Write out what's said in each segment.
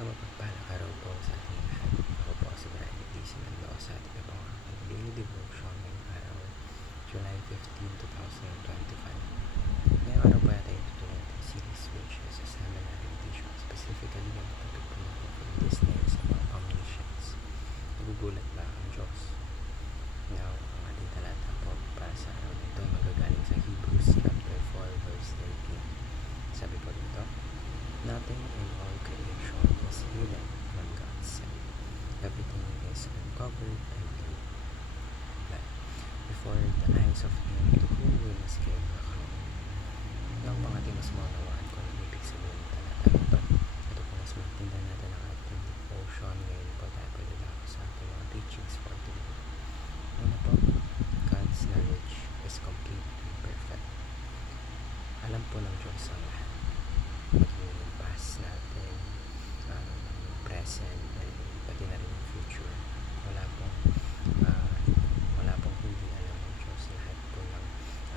Sa mapagpalang araw po sa ating lahat. Ako po si Brian D. Mendoza at ito po ang aking daily devotion ngayong araw, July 15, 2025. Ngayong araw po natin itutuloy natin series which is a seminary edition. Specifically, ang topic po natin for this day is about omniscience. Nagugulat ba ang Diyos? Now, ang ating talata po para sa araw na ito magagaling sa Hebrews chapter 4 verse 13. Sabi po dito, nothing in all creation is hidden from God's sight. Everything is uncovered and laid bare before the eyes of Him to whom we must give account. Now, pang ating mas maunawaan kung ano ibig sabihin ng talata ito. Ito po mas maintindihan natin ang ating devotion. Ngayon po tayo pagdadako sa ating mga teachings for today. Una po, God's knowledge is complete and perfect. Alam po ng Diyos ang lahat. Maging yung past natin, present, and pati na rin yung future. Wala pong hindi alam ng Diyos. Lahat po ng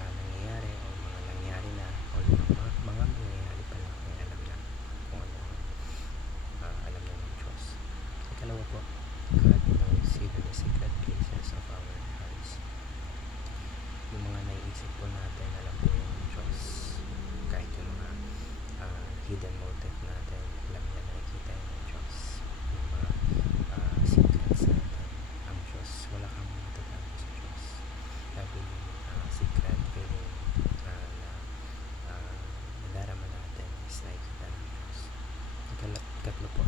nangyayari o mga nangyari na o mga mangyayari pa lang ay alam na kung ano alam na ng Diyos. Ikalawa po, God knows even the secret places of our hearts. Yung mga naiisip po natin, alam po yung Diyos. Kahit yung mga hidden motive natin, alam niya, nakikita yun ng Diyos. Yung mga secrets natin, ang Diyos, wala kang matatago sa Diyos. Every secret feeling na nadarama natin is nakikita ng Diyos. Ikatlo po,